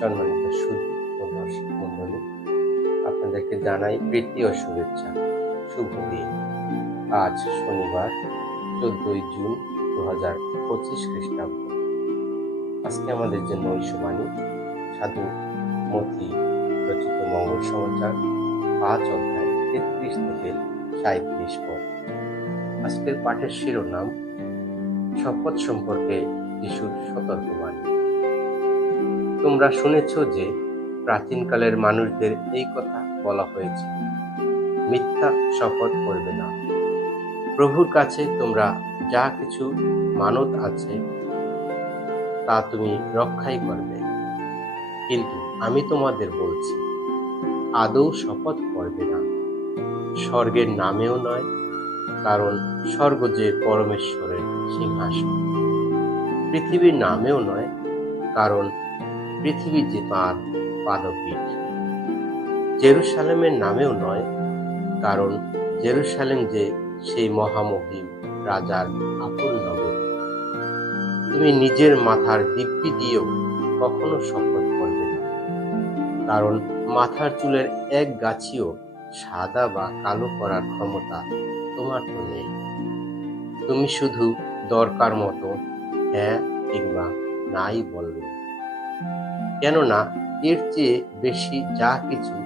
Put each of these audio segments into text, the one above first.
সম্মানিত সুধী ও দর্শক মণ্ডলী, আপনাদেরকে জানাই প্রীতি ও শুভেচ্ছা। শুভ দিন। আজ শনিবার 14 জুন 2025 খ্রিস্টাব্দ। আজকে আমাদের জন্য ঐশবাণী সাধু মতি রচিত মঙ্গল সমাচার 5 অধ্যায় 33 থেকে 37 পদ। আজকের পাঠের শিরোনাম শপথ সম্পর্কে যিশুর সতর্কবাণী। তোমরা শুনেছ যে প্রাচীনকালের মানুষদের এই কথা বলা হয়েছে, মিথ্যা শপথ করবে না। প্রভুর কাছে তোমরা যা কিছু মানত আছে তা তুমি রক্ষাই করবে। কিন্তু আমি তোমাদের বলছি, আদৌ শপথ করবে না, স্বর্গের নামেও নয়, কারণ স্বর্গ যে পরমেশ্বরের সিংহাসন। পৃথিবীর নামেও নয়, কারণ পৃথিবী যে তাঁর পাদপীঠ। জেরুসালেমের নামেও নয়, কারণ জেরুসালেম যে সেই মহামহিম রাজার আপন নগর। তুমি নিজের মাথার দিব্যি দিয়েও কখনো শপথ করবে না, কারণ মাথার চুলের এক গাছিও সাদা বা কালো করার ক্ষমতা তোমার তো নেই। তুমি শুধু দরকার মতো হ্যাঁ কিংবা নাই বলবে, কেননা এর চেয়ে বেশি যা কিছু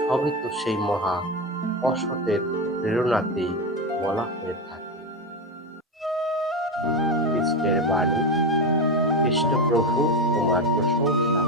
সবই তো সেই মহা অসতের প্রেরণাতেই বলা হয়ে থাকে। খ্রিস্টের বাণী। খ্রিস্ট প্রভু তোমার প্রশংসা।